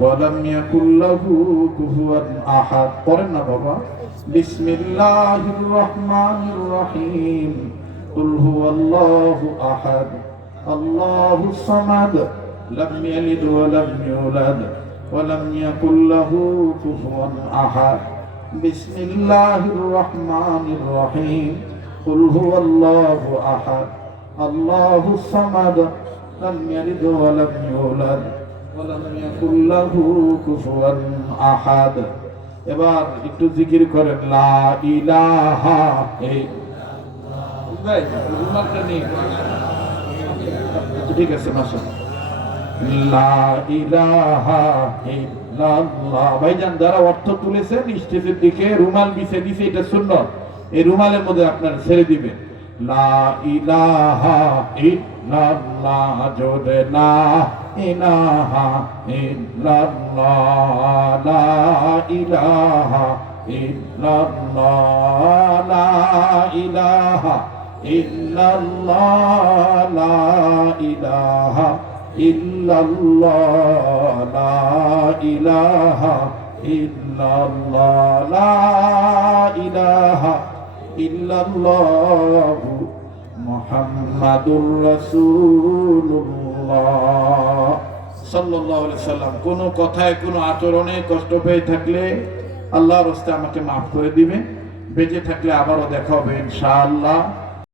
ওয়ালাম ইয়াকুল লাহু কুফুয়ান আহাদ। পড়েন না বাবা। বিসমিল্লাহির রহমানির রহিম। কুল হুয়াল্লাহু আহাদ আল্লাহুস সামাদ লাম ইয়ালিদ ওয়া লাম ইউলাদ ওয়া লাম ইয়াকুল লাহু কুফুয়ান আহাদ। বিসমিল্লাহির রহমানির রহিম। কুল হুয়াল্লাহু আহাদ আল্লাহুস সামাদ লাম ইয়ালিদ ওয়া লাম ইউলাদ ওয়ালাম ইয়াকুল লাহু কুফুয়ান আহাদ। এবার একটু জিকির করেন লা ইলাহা ইল্লাল্লাহ। ভাই রুমালটা নেই, ঠিক আছে মাশাআল্লাহ। লা ইলাহা ইল্লাল্লাহ। ভাইজান যারা অর্থ তুলেছেন স্টেজের দিকে রুমাল বিছে দিছে, এটা সুন্নাত। এই রুমালের মধ্যে আপনারা ছেড়ে দিবেন লা ইলাহা ইল্লাল্লাহ। জোরে লা ইলাহা ইল্লাল্লাহ। লা ইলাহা ইল্লাল্লাহ। লা ইলাহা ইল্লাল্লাহ। লা ইলাহা ইল্লাল্লাহ। লা ইলাহা ইল্লাল্লাহ। লা ইলাহা ইল্লাল্লাহু মুহাম্মাদুর রাসূলুল্লাহ সাল্লাল্লাহু আলাইহি সাল্লাম। কোন কথায় কোন আচরণে কষ্ট পেয়ে থাকলে আল্লাহর রাস্তায় আমাকে মাফ করে দিবেন। বেঁচে থাকলে আবারও দেখা হবে ইনশাআল্লাহ।